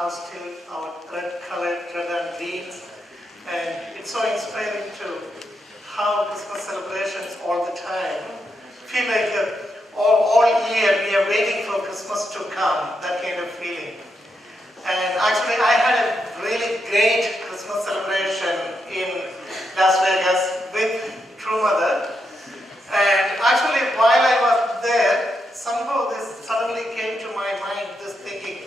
have still our red and greens, and it's so inspiring to have Christmas celebrations all the time. Feel like all year we are waiting for Christmas to come, that kind of feeling. And actually I had a really great Christmas celebration in Las Vegas with True Mother. And actually while I was there, somehow this suddenly came to my mind, this thinking,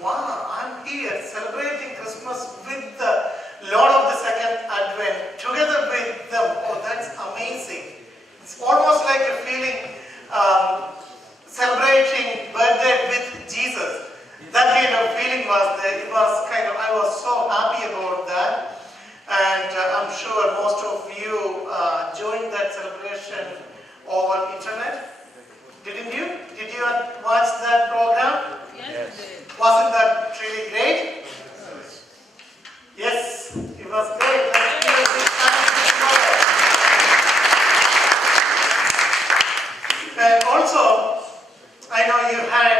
wow, I'm here celebrating Christmas with the Lord of the Second Advent, together with them. Oh, that's amazing. It's almost like a feeling celebrating birthday with Jesus. That kind of feeling was there. It was kind of, I was so happy about that. And I'm sure most of you joined that celebration over internet. Didn't you? Did you watch that program? Yes. Wasn't that really great? Yes, it was great. Let's give a big hand to the Lord. And also, I know you had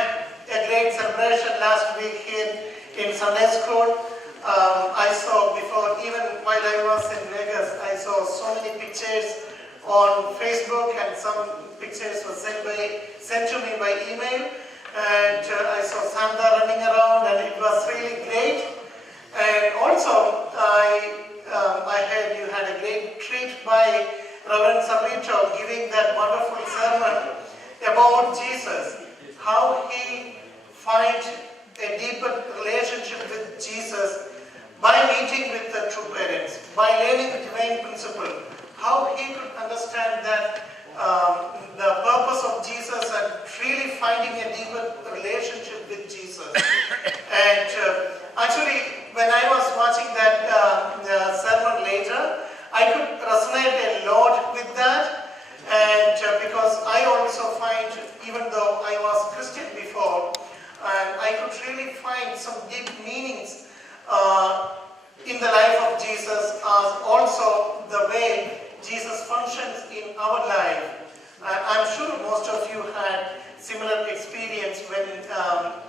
a great celebration last week here in Sunday school. I saw before, even while I was in Vegas, I saw so many pictures on Facebook, and some pictures were sent to me by email. And I saw Santa running around, and it was really great. And also, I heard you had a great treat by Reverend Savito giving that wonderful sermon about Jesus, how he finds a deeper relationship with Jesus by meeting with the true parents, by learning the divine principle, how he could understand that the purpose of Jesus and really finding a deeper relationship with Jesus. And actually, when I was watching that sermon later, I could resonate a lot with that. And because I also find, even though I was Christian before, and I could really find some deep meanings in the life of Jesus, as also the way Jesus functions in our life. I'm sure most of you had similar experience when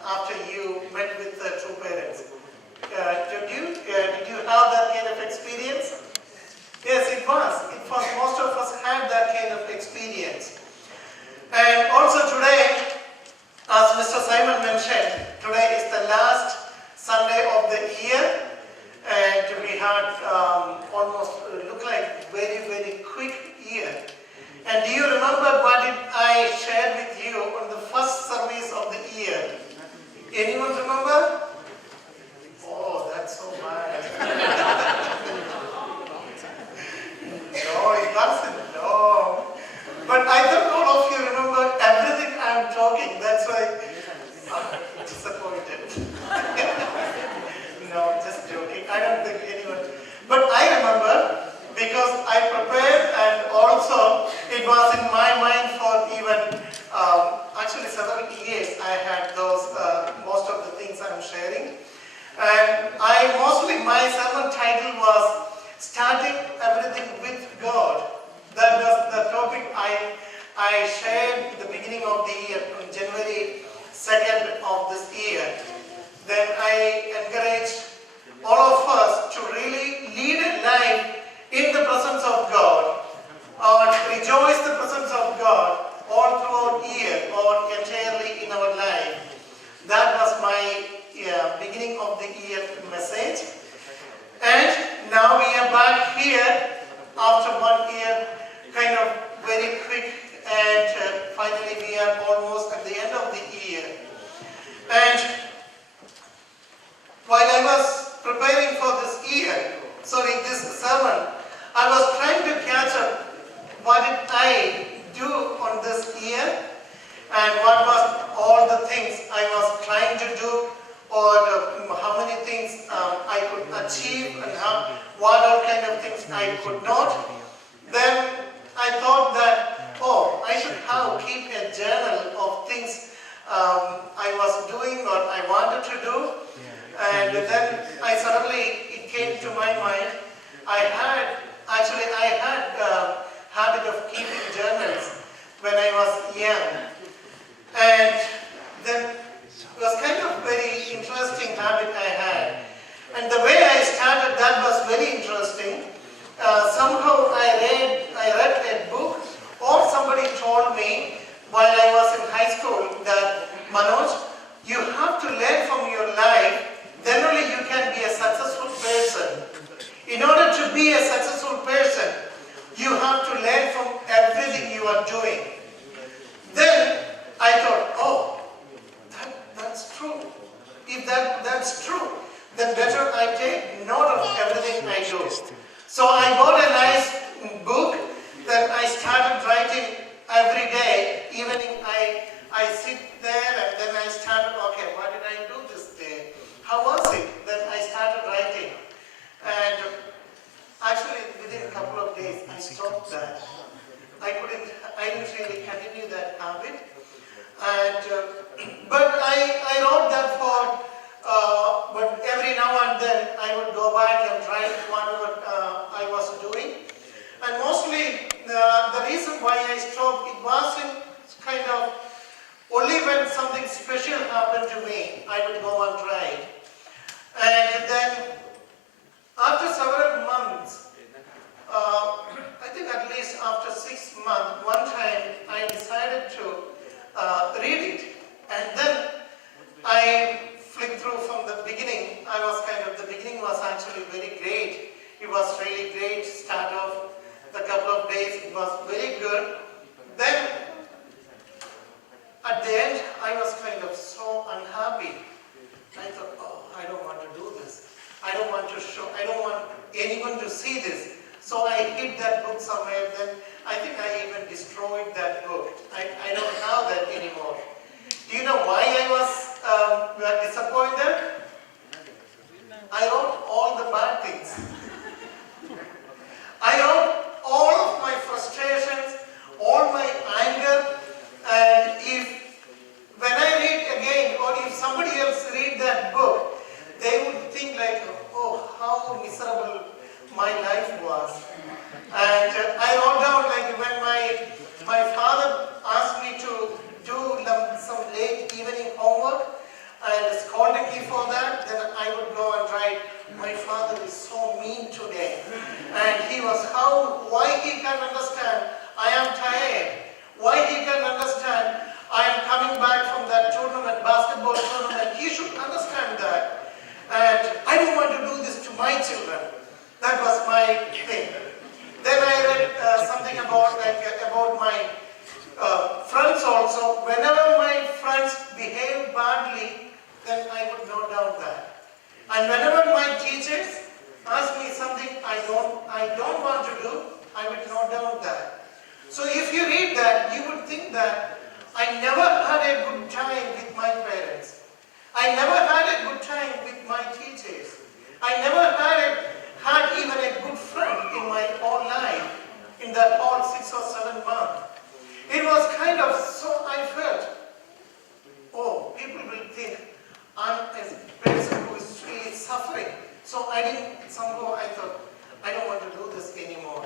after you met with the true parents. Did you have that kind of experience? Yes, it was. Most of us had that kind of experience. And also today, as Mr. Simon mentioned, today is the last Sunday of the year. And we had almost look like very, very quick year. And do you remember what did I shared with you on the first service of the year? Anyone remember? Oh, that's so bad. No, it wasn't. No. But I thought all of you remember everything I'm talking. That's why I'm disappointed. No, just joking. I don't think anyone. But I remember because I prepared, and also it was in my mind for even actually several years. I had those most of the things I'm sharing, and my sermon title was starting everything with God. That was the topic I shared at the beginning of the year, on January 2nd of this year. Then I encouraged all of us to really lead a life in the presence of God, or rejoice the presence of God all throughout the year, or entirely in our life. That was my beginning of the year message. And now we are back here after 1 year, kind of very quick, and finally we are almost at the end of the year. And while I was preparing for this sermon, I was trying to catch up what did I do on this year, and what was all the things I was trying to do, or how many things I could achieve, and what all kind of things I could not. Then I thought that, I should keep a journal of things I was doing or I wanted to do. And then it came to my mind, I had habit of keeping journals when I was young. And then it was kind of very interesting habit I while I was in high school that, Manoj, you have to learn from your life, then only you can be a successful person. In order to be a successful person, you have to learn from everything you are doing. Then I thought, oh, that's true. If that's true, then better I take note of everything I do. So I bought a nice book. Then I started writing every day. Evening I sit there and then I started, okay, what did I do this day? How was it? Then I started writing. And actually within a couple of days I stopped that. I didn't really continue that habit. And but I wrote that for, but every now and then I would go back and write whatever I was doing. And mostly the reason why I stopped, it wasn't kind of, only when something special happened to me, I would go and write. And then after several months, I think at least after 6 months, one time I decided to read it. And then I flicked through from the beginning. The beginning was actually very great. It was really great. Start off the couple of days, it was very good. Then at the end, I was kind of so unhappy. I thought, oh, I don't want to do this. I don't want anyone to see this. So I hid that book somewhere. Then I think I even destroyed that book. I don't have that anymore. Do you know why I was disappointed? I wrote all the bad things. I wrote all of my frustrations, all my anger, and when I read again, or if somebody else read that book, they would think like, oh, how miserable my life was. And I wrote down like when my father asked me to do some late evening homework and scolded me for that, then I would go and write, my father is so mean today. And he was, why he can understand I am tired, why he can understand I am coming back from that tournament, basketball tournament, he should understand that. And I don't want to do this to my children. That was my thing. Then I read something about my friends also. Whenever my friends behave badly, then I would note down that. And whenever my teachers ask me something I don't want to do, I would note down that. So if you read that, you would think that I never had a good time with my parents. I never had a good time with my teachers. I never had even a good friend in my whole life, in that whole 6 or 7 months. It was kind of, so I felt, oh, people will think I'm a person who is really suffering. So I thought, I don't want to do this anymore.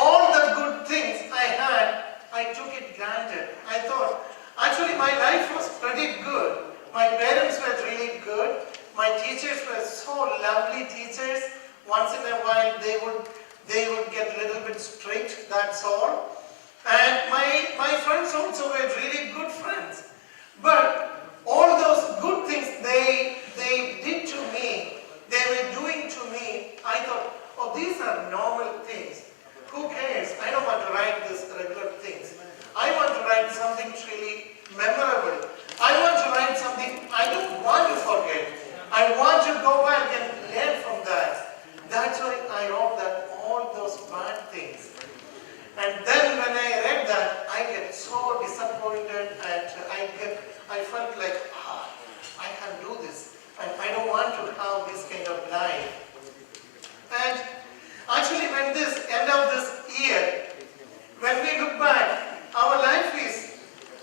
All the good things I had, I took it granted. I thought, actually my life was pretty good. My parents were really good. My teachers were so lovely teachers. Once in a while they would get a little bit strict, that's all. And my friends also were really good friends. But all those good things they did to me, they were doing to me, I thought, oh, these are normal things. Who cares? I don't want to write these regular things. I want to write something really memorable. I want to write something I don't want to forget. I want to go back and learn from that. That's why I wrote that all those bad things. And then when I read that, I get so disappointed and I felt like, I can't do this. And I don't want to have this kind of life. And actually when end of this year, when we look back, our life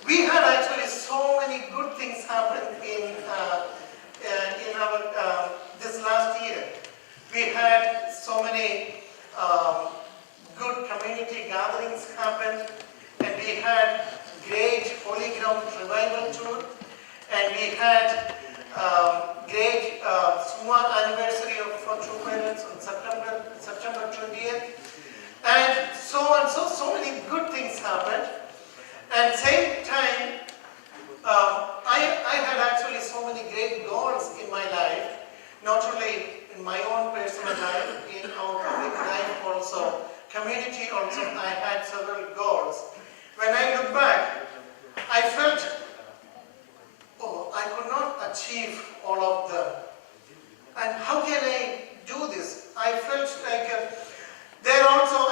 we had actually so many good things happen in our this all of them. And how can I do this? I felt like there also,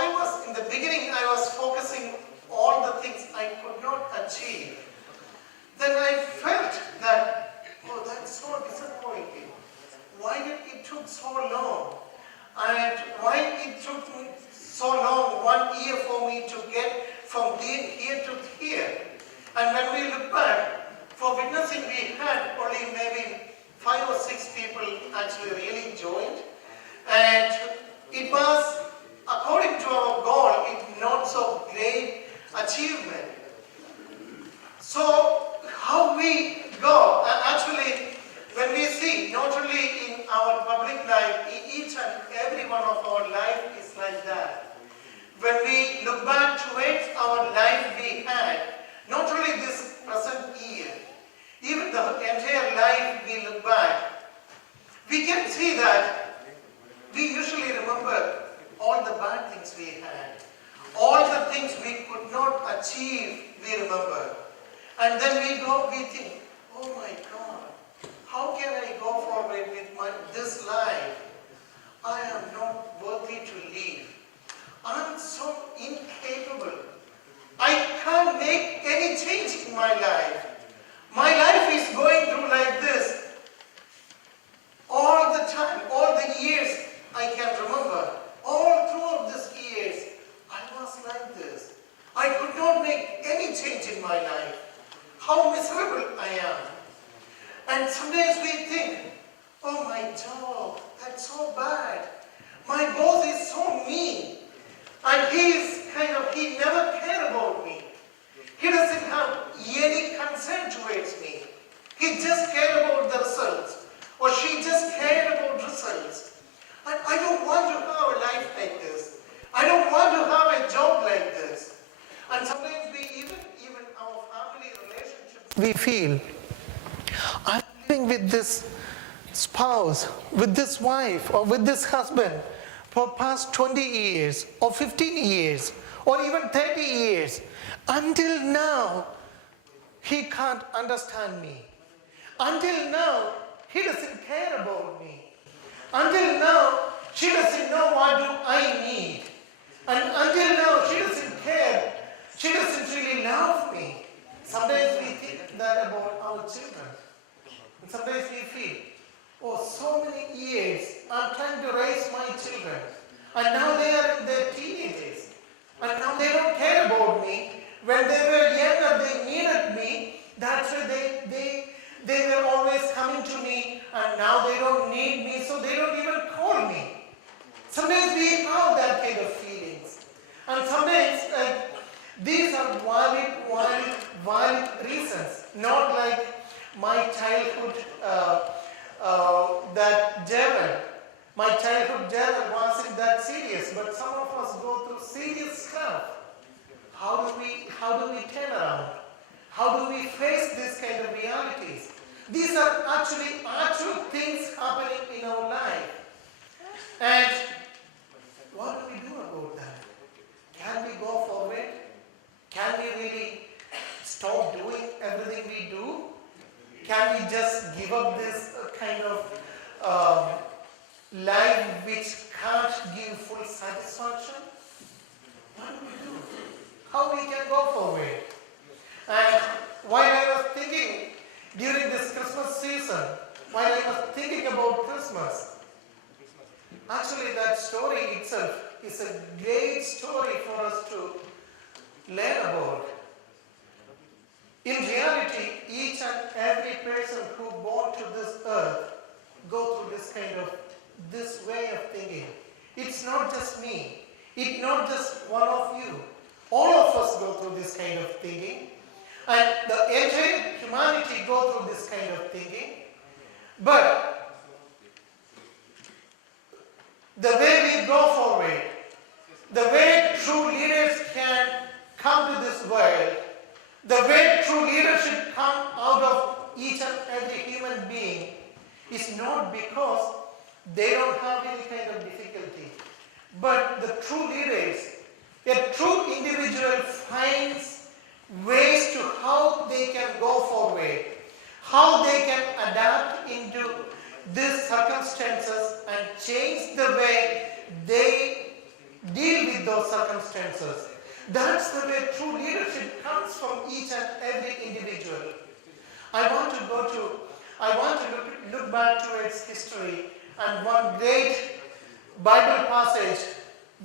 in the beginning, I was focusing all the things I could not achieve. Then I felt that, oh, that's so disappointing. Why did it took so long? And why it took me so long, 1 year for me to get from here to here? And when we look back, for witnessing we had only maybe 5 or 6 people actually really joined. And it was, according to our goal, it not so great achievement. So how we go, actually when we see, not only in our public life, each and every one of our life is like that. When we look back to it, our life we had, not only this present year, even the entire life we look back, we can see that we usually remember all the bad things we had, all the things we could not achieve, we remember. And then we think, oh my God, how can I go forward with this life? I am not worthy to live. I am so incapable. I can't make any change in my life. My life is going through like this. All the time, all the years I can remember, all throughout these years, I was like this. I could not make any change in my life. How miserable I am. And sometimes we think, oh my job, that's so bad. My boss is so mean. And he never cared about me. He doesn't have any concern towards me. He just cared about the results. Or she just cared about results. And I don't want to have a life like this. I don't want to have a job like this. And sometimes we even our family relationships, we feel, I'm living with this spouse, with this wife, or with this husband for past 20 years, or 15 years, or even 30 years. Until now, he can't understand me. Until now, he doesn't care about me. Until now, she doesn't know what do I need. And until now, she doesn't care. She doesn't really love me. Sometimes we think that about our children. And sometimes we feel, oh, so many years I'm trying to raise my children. And now they are in their teenagers. And now they don't care about me. When they were younger, they needed me. That's why they were always coming to me. And now they don't need me, so they don't even call me. Sometimes we have that kind of feelings. And sometimes these are valid reasons. Not like my childhood, that journal. My childhood journal wasn't that serious, but some of us go through serious stuff. How do we turn around? How do we face this kind of realities? These are actual things happening in our life. And what do we do about that? Can we go forward? Can we really stop doing everything we do? Can we just give up this kind of life which can't give full satisfaction? What do we do? How we can go forward? And while I was thinking during this Christmas season, while I was thinking about Christmas, actually that story itself is a great story for us to learn about. In reality, each and every person who born to this earth go through this way of thinking. It's not just me. It's not just one of you. All of us go through this kind of thinking. And the entire humanity go through this kind of thinking. But the way we go forward, the way true leaders can come to this world, the way true leadership come out of each and every human being is not because they don't have any kind of difficulty. But the true leaders, a true individual finds ways to how they can go forward, how they can adapt into these circumstances and change the way they deal with those circumstances. That's the way true leadership comes from each and every individual. I want to look back to its history and one great Bible passage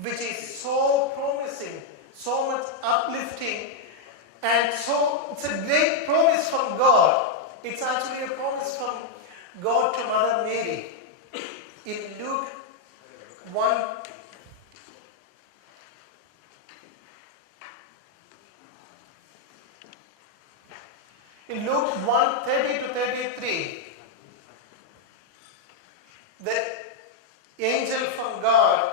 which is so promising, so much uplifting, and so it's a great promise from God. It's actually a promise from God to Mother Mary. In Luke 1, in Luke 1:30 to 33, the angel from God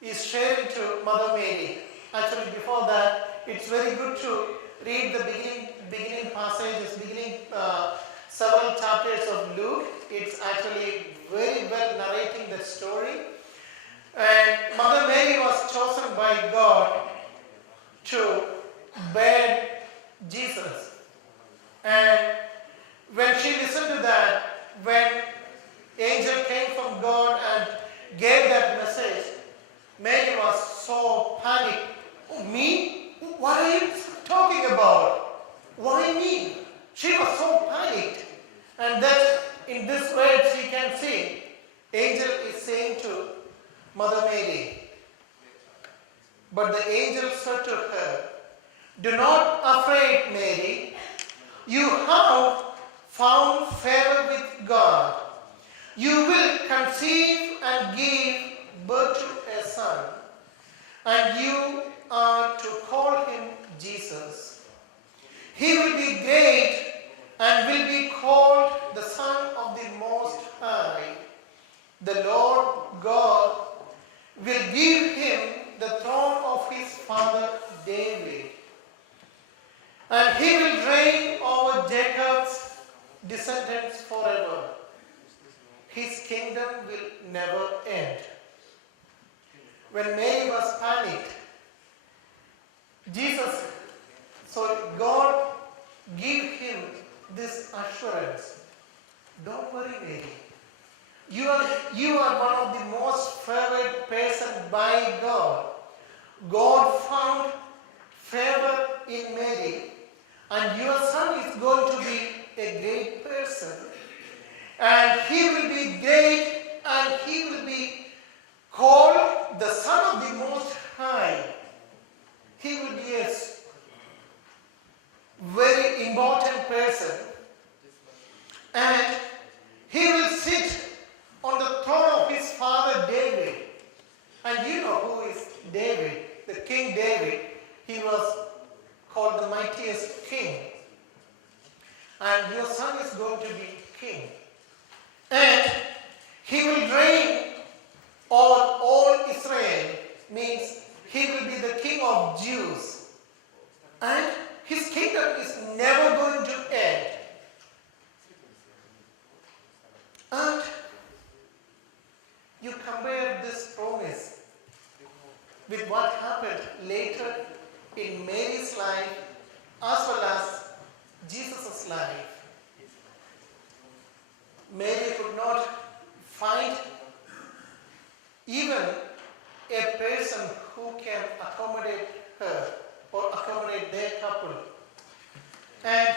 is sharing to Mother Mary. Actually, before that, it's very good to read the beginning passages, several chapters of Luke. It's actually very well narrating the story. And Mother Mary was chosen by God to bear Jesus. And when she listened to that, when angel came from God and gave that message, Mary was so panicked. Oh, me? What are you talking about? Why me? She was so panicked. And then in this words you can see, angel is saying to Mother Mary, but the angel said to her, "Do not afraid, Mary. You have found favor with God. You will conceive and give birth to a son, and you are to call him Jesus. He will be great and will be called the Son of the Most High. The Lord God will give him the throne of his father David, and he will reign over Jacob's descendants forever. His kingdom will never end." When Mary was panicked, God gave him this assurance. Don't worry, Mary. You are one of the most favored person by God. God found favor in Mary, and your son is going to be a great person. And he will be great, and he will be called the Son of the Most High. He will be a very important person. And he will sit on the throne of his father David. And you know who is David, the King David. He was called the mightiest king. And your son is going to be king. And he will reign over all Israel, means he will be the king of Jews. And his kingdom is never going to end. And you compare this promise with what happened later in Mary's life as well as Jesus' life. Mary could not find even a person who can accommodate her or accommodate their couple. And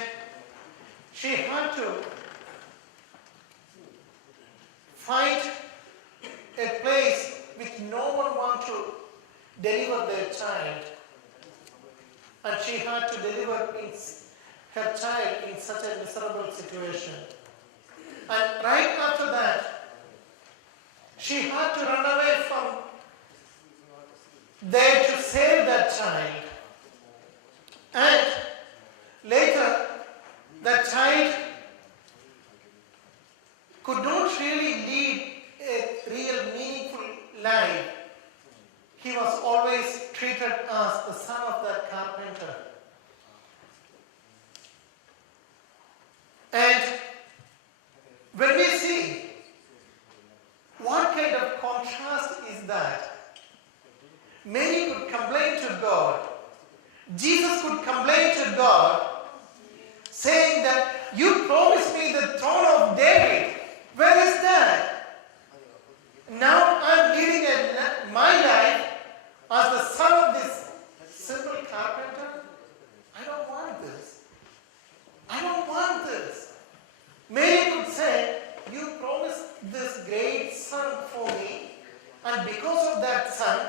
she had to find a place which no one wanted to deliver their child. And she had to deliver her child in such a miserable situation. And right after that, she had to run away from there to save that child. And later, that child could not really lead a real meaningful life. He was always treated as the son of that carpenter. And when we see what kind of contrast is that, Mary could complain to God. Jesus could complain to God, saying that you promised me the throne of David. Where is this great sun for me, and because of that sun,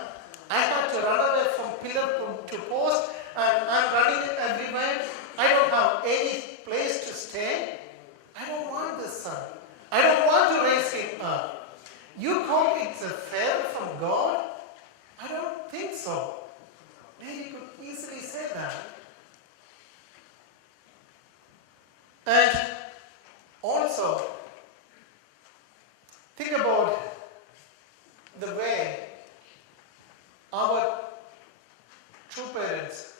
I had to run away from pillar to post, and I'm running everywhere. I don't have any place to stay. I don't want this sun. I don't want to raise him up. You call it a favor from God? I don't think so. Mary could easily say that. And also, think about the way our true parents,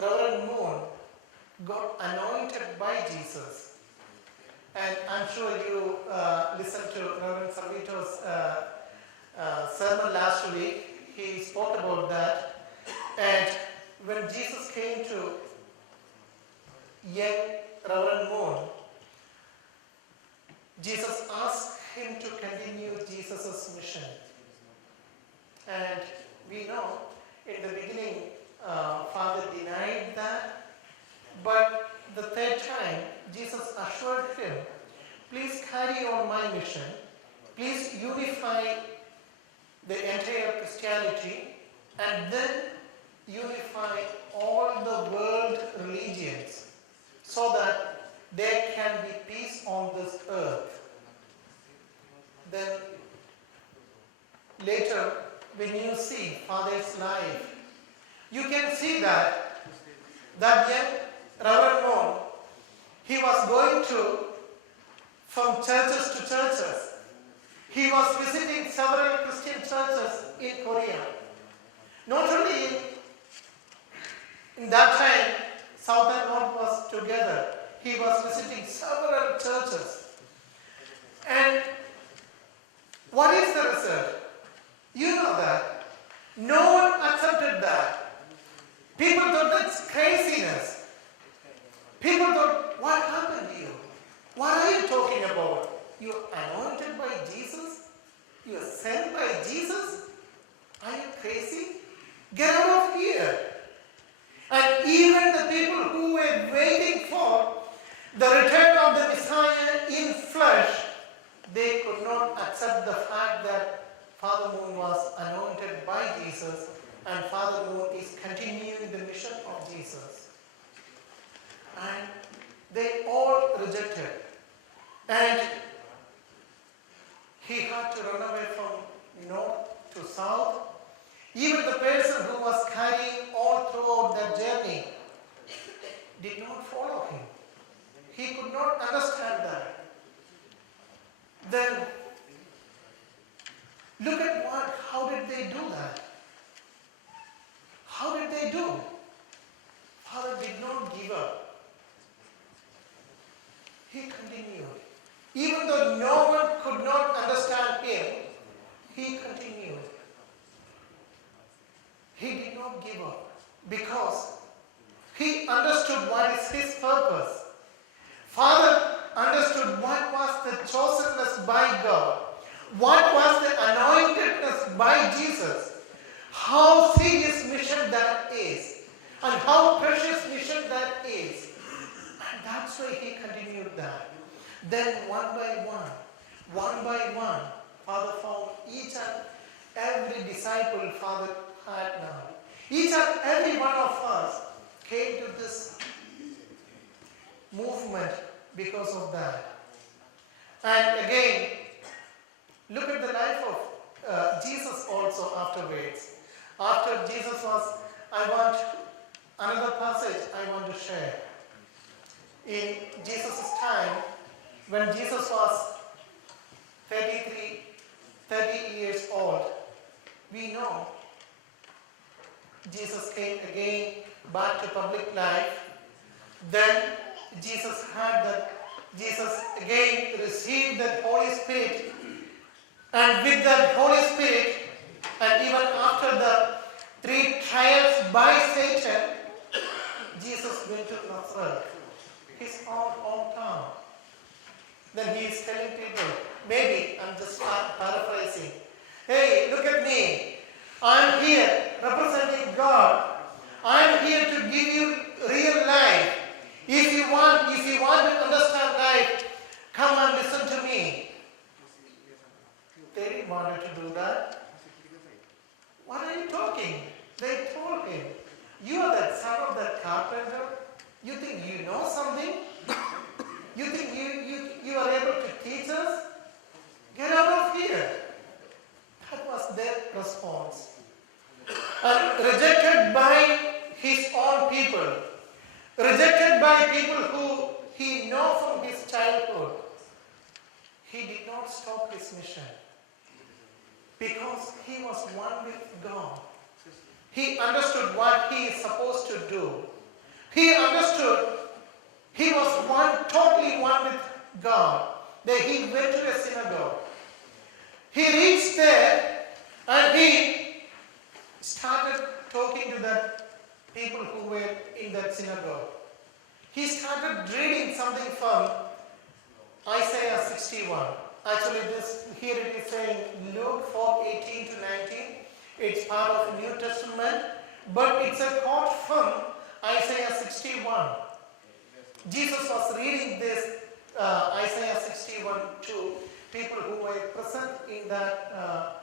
Reverend Moon, got anointed by Jesus. And I'm sure you listened to Reverend Savito's sermon last week. He spoke about that. And when Jesus came to young Reverend Moon, Jesus asked him to continue Jesus' mission. And we know in the beginning, Father denied that. But the third time, Jesus assured him, please carry on my mission. Please unify the entire Christianity and then unify all the world religions so that there can be peace on this earth. Then later, when you see Father's life, you can see that young Reverend Moon, he was going from churches to churches. He was visiting several Christian churches in Korea. Not only in that time, South and North was together. He was visiting several churches. And what is the result? You know that. No one accepted that. People thought that's craziness. People thought, what happened to you? What are you talking about? You are anointed by Jesus? You are sent by Jesus? Are you crazy? Get out of here. And even the people who were waiting for the return of the Messiah in flesh, they could not accept the fact that Father Moon was anointed by Jesus and Father Moon is continuing the mission of Jesus. And they all rejected. And he had to run away from north to south. Even the person who was carrying all throughout that journey did not follow him. He could not understand that. Then, look at how did they do that? How did they do? Father did not give up. He continued. Even though no one could not understand him, he continued. He did not give up because he understood what is his purpose. Father understood what was the chosenness by God, what was the anointedness by Jesus, how serious mission that is, and how precious mission that is. And that's why he continued that. Then one by one, Father found each and every disciple Father had now. Each and every one of us came to this movement because of that. And again, look at the life of Jesus also afterwards. After Jesus was, another passage I want to share. In Jesus' time, when Jesus was 30 years old, we know Jesus came again back to public life. Then Jesus again received the Holy Spirit. And with that Holy Spirit, and even after the 3 trials by Satan, Jesus went to Nazareth, his own hometown. Then he is telling people, maybe I'm just paraphrasing, hey, look at me. I'm here representing God. I'm here to give you real life. If you want to understand life, come and listen to me. order to do that? What are you talking? They told him, you are the son of that carpenter? You think you know something? You think you are able to teach us? Get out of here. That was their response. And rejected by his own people. Rejected by people who he knew from his childhood. He did not stop his mission. Because he was one with God. He understood what he is supposed to do. He understood he was totally one with God. Then he went to a synagogue. He reached there and he started talking to the people who were in that synagogue. He started reading something from Isaiah 61. Actually, here it is saying Luke 4:18 to 19. It's part of the New Testament, but it's a quote from Isaiah 61. Jesus was reading this Isaiah 61 to people who were present in that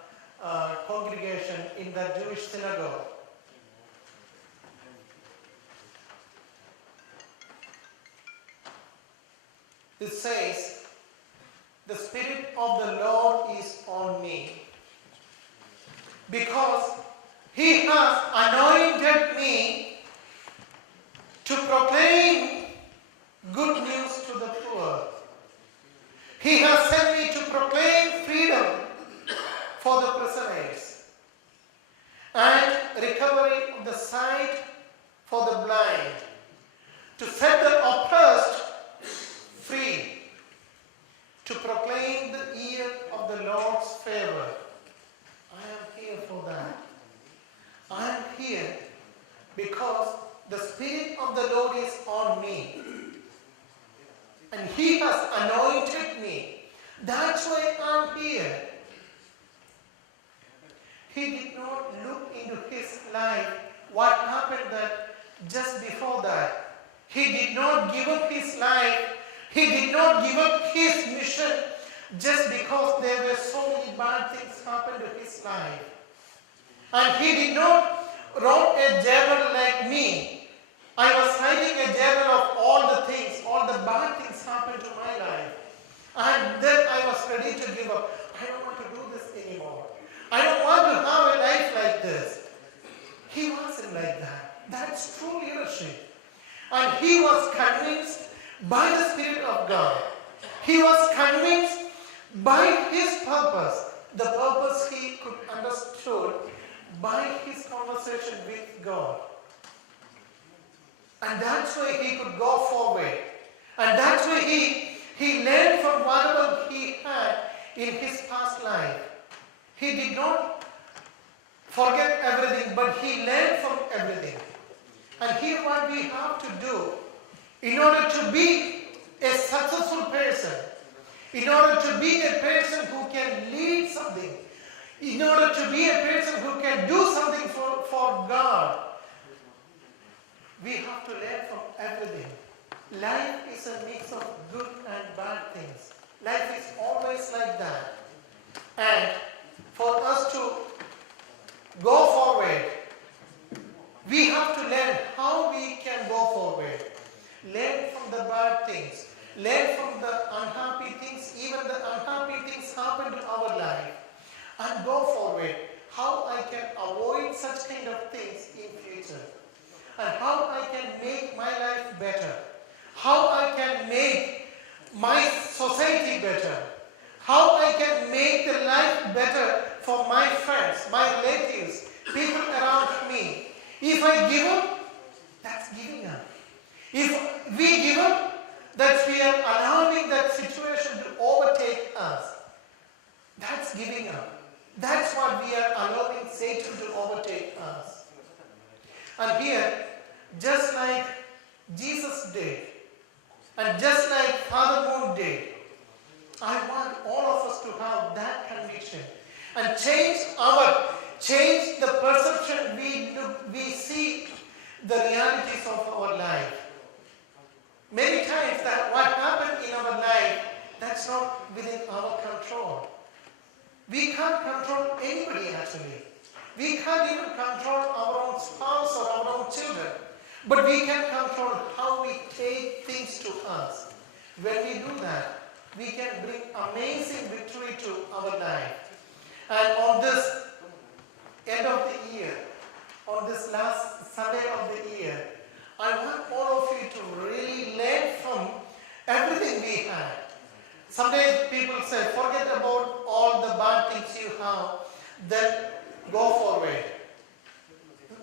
congregation, in that Jewish synagogue. It says, the Spirit of the Lord is on me, because He has anointed me to proclaim good news to the poor. He has sent me to proclaim freedom for the prisoners and recovery of the sight for the blind, to set the oppressed free, to proclaim the year of the Lord's favor. I am here for that. I am here because the Spirit of the Lord is on me. And He has anointed me. That's why I'm here. He did not look into his life, what happened that just before that. He did not give up his life. He did not give up his mission just because there were so many bad things happened to his life. And he did not write a journal like me. I was writing a journal of all the things, all the bad things happened to my life. And then I was ready to give up. I don't want to do this anymore. I don't want to have a life like this. He wasn't like that. That's true leadership. And he was convinced by the Spirit of God. He was convinced by his purpose, the purpose he could understood by his conversation with God. And that's why he could go forward. And that's why he learned from whatever he had in his past life. He did not forget everything, but he learned from everything. And here what we have to do in order to be a successful person, in order to be a person who can lead something, in order to be a person who can do something for God, we have to learn from everything. Life is a mix of good and bad things. Life is always like that. And for us to go forward, we have to learn how we can go forward. Learn from the bad things. Learn from the unhappy things. Even the unhappy things happen to our life. And go forward. How I can avoid such kind of things in future. And how I can make my life better. How I can make my society better. How I can make the life better for my friends, my relatives, people around me. If I give up, that's giving up. If we give up, that we are allowing that situation to overtake us. That's giving up. That's what we are allowing Satan to overtake us. And here, just like Jesus did, and just like Father Moon did, I want all of us to have that conviction and change the perception we see the realities of our life. Many times that what happened in our life, that's not within our control. We can't control anybody actually. We can't even control our own spouse or our own children. But we can control how we take things to us. When we do that, we can bring amazing victory to our life. And on this end of the year, on this last Sunday of the year, I want all of you to really learn from everything we had. Sometimes people say, forget about all the bad things you have, then go forward.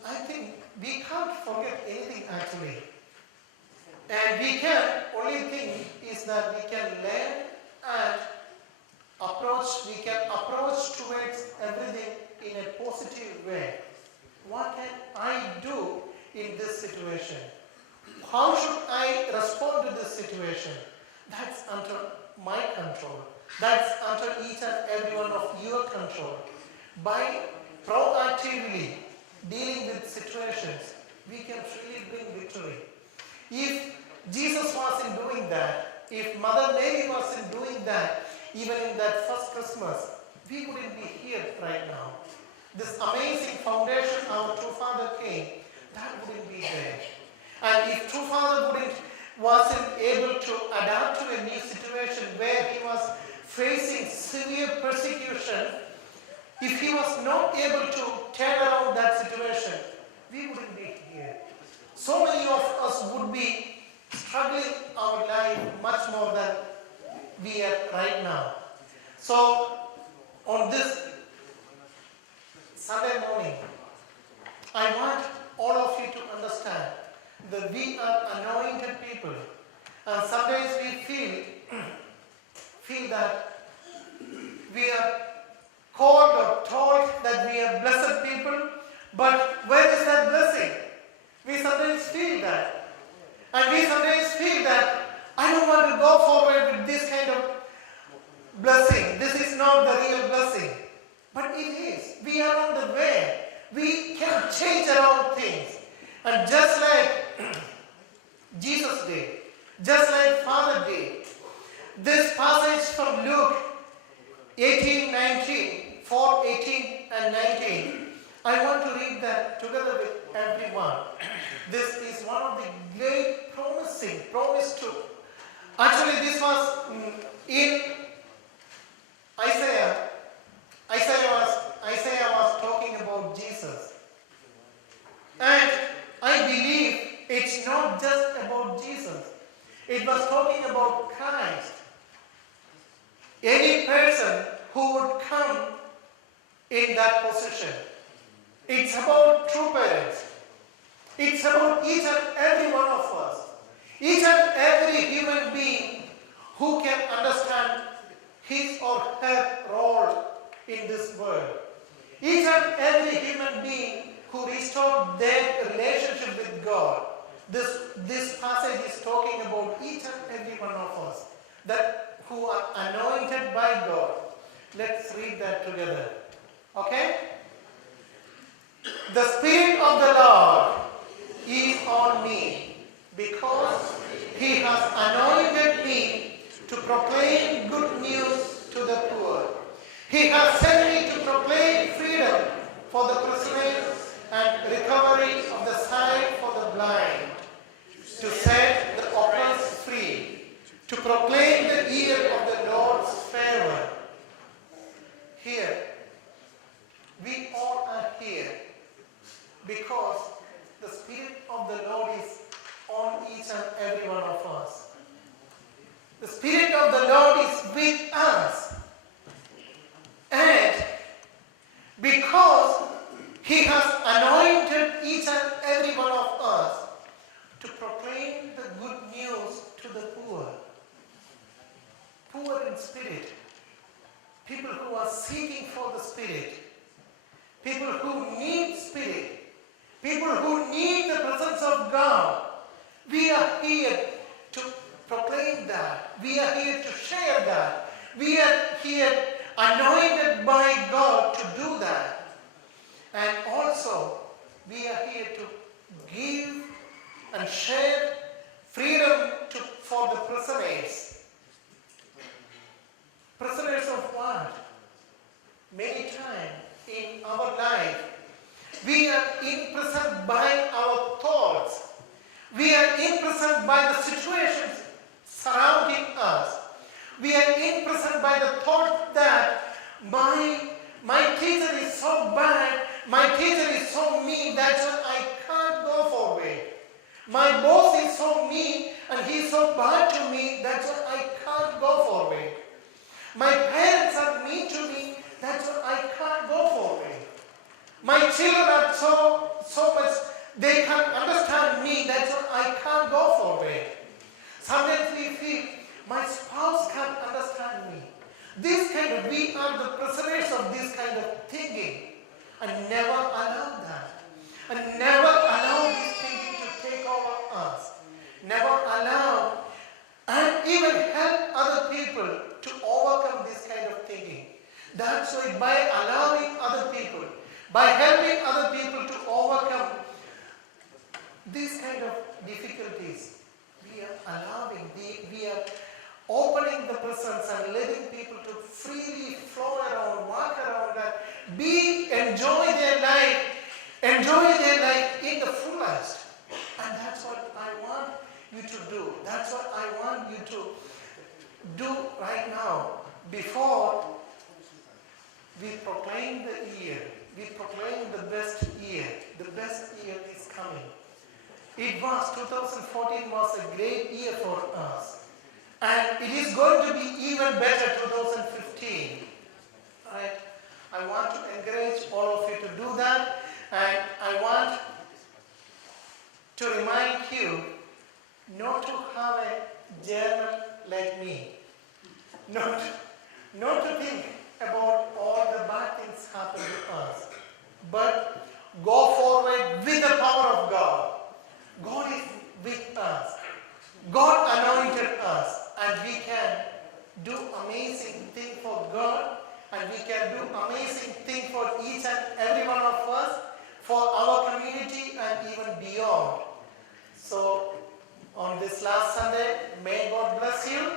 I think we can't forget anything actually. And only thing is that we can learn and we can approach towards everything in a positive way. What can I do in this situation? How should I respond to this situation? That's under my control. That's under each and every one of your control. By proactively dealing with situations, we can really bring victory. If Jesus wasn't doing that, if Mother Mary wasn't doing that, even in that first Christmas, we wouldn't be here right now. This amazing foundation our True Father came, that wouldn't be there. And if True Father wasn't able to adapt to a new situation where he was facing severe persecution, if he was not able to turn around that situation, we wouldn't be here. So many of us would be struggling our life much more than we are right now. So, on this Sunday morning, I want all of you to understand that we are anointed people. And sometimes we feel that we are called or told that we are blessed people, but where is that blessing? We sometimes feel that. And we sometimes feel that I don't want to go forward with this kind of blessing. This is not the real blessing. But it is. We are on the way. We can change around things. And just like Jesus did, just like Father did, this passage from Luke 18:19, 4:18 and 19, I want to read that together with everyone. This is one of the great promise to. Actually, this was in Isaiah. Isaiah was talking about Jesus. And I believe it's not just about Jesus. It was talking about Christ. Any person who would come in that position. It's about true parents. It's about each and every one of us. Each and every human being who can understand his or her role in this world. Each and every human being who restored their relationship with God. This passage is talking about each and every one of us that who are anointed by God. Let's read that together. Okay? The Spirit of the Lord is on me because He has anointed me to proclaim good news to the poor. He has sent me to proclaim freedom for the prisoners and recovery of the sight for the blind, to set the oppressed free, to proclaim the year of the Lord's favor. Here, we all are here because the Spirit of the Lord is on each and every one of us. The Spirit of the Lord is with us. And because He has anointed each and every one of us to proclaim the good news to the poor. Poor in spirit. People who are seeking for the Spirit. People who need Spirit. People who need the presence of God. We are here to proclaim that. We are here to share that. We are here anointed by God to do that. And also, we are here to give and share freedom for the prisoners. Prisoners of what? My teacher is so bad, my teacher is so mean, that's why I can't go forward. My boss is so mean and he's so bad to me, that's why I can't go forward. My parents are mean to me, that's why I can't go forward. My children are so much, they can't understand me, that's why I can't go forward. Sometimes we feel, my spouse can't understand me. We are the prisoners of this kind of thinking. And never allow that. And never allow this thinking to take over us. Never allow and even help other people to overcome this kind of thinking. That's why by allowing other people, by helping other people to overcome these kind of difficulties, we are allowing, we are opening the presence and letting people to freely flow around, walk around and enjoy their life in the fullest. And that's what I want you to do. That's what I want you to do right now. Before we proclaim the year, we proclaim the best year. The best year is coming. 2014 was a great year for us. And it is going to be even better 2015. Right? I want to encourage all of you to do that. And I want to remind you not to have a journal like me. Not to think about all the bad things happen to us. But go forward with the power of God. God is with us. God anointed us. And we can do amazing things for God. And we can do amazing things for each and every one of us, for our community and even beyond. So, on this last Sunday, may God bless you.